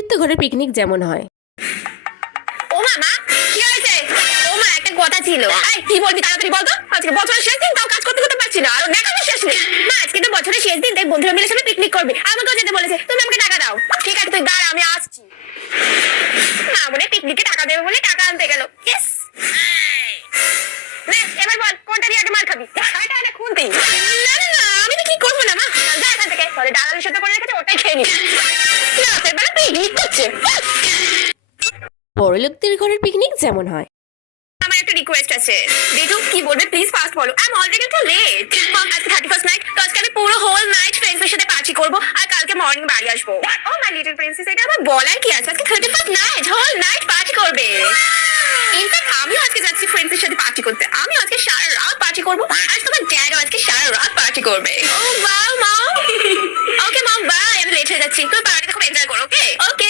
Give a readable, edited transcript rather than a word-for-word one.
মধ্যবিত্ত ঘরের পিকনিক যেমন হয়। ও মামা, কি হয়েছে? ও মা, একটা কথা ছিল। এই, কি বলবি তাড়াতাড়ি বল তো। আজকে বছরের শেষ দিন, তাও কাজ করতে করতে পারছি না, আর দেখানোর শেষ নেই। মা, আজকে তো বছরের শেষ দিন, তাই বন্ধুরা মিলে সবাই পিকনিক করবে, আমাকেও যেতে বলেছে। তুমি আমাকে টাকা দাও। ঠিক আছে, তুই দাঁড়া, আমি আসছি। মা বলে পিকনিকে টাকা দেবে বলে টাকা আনতে গেল। ইয়েস। এবার বল, কোনটা দিয়ে আগে মার খাবি? এটা এনে খুলতি। না না না, আমি তো কি করবো না মা। যা এখান থেকে, তোদের দালালি সত্য করে রেখেছে, ওটাই খেয়ে নি। রাতের বেলা পিকনিক করছে। বড়লোকদের ঘরের পিকনিক যেমন হয়। আমার একটা রিকোয়েস্ট আছে। বিটু, কি বলবে প্লিজ ফাস্ট বলো। I am already too late. আজকে 31st নাইট, তো আজকে আমি পুরো হোল নাইট ফ্রেন্ডসদের সাথে পার্টি করব, আর কালকে মর্নিং বাড়ি আসবো। ও মাই লিটল প্রিন্সেস, এটা আমার বলার কি আছে? আজকে 31st night, whole night party করবে। ইনফ্যাক্ট আমিও আজকে যাচ্ছি ফ্রেন্ডসদের সাথে পার্টি করতে। আমি আজকে সারা রাত পার্টি করব, আর তোমার ড্যাডও আজকে সারা রাত পার্টি করবে। Oh wow mom. Okay mom, bye. আমি লেট হয়ে যাচ্ছি, তুমি পার্টিতে খুব এনজয় করো। ওকে ওকে।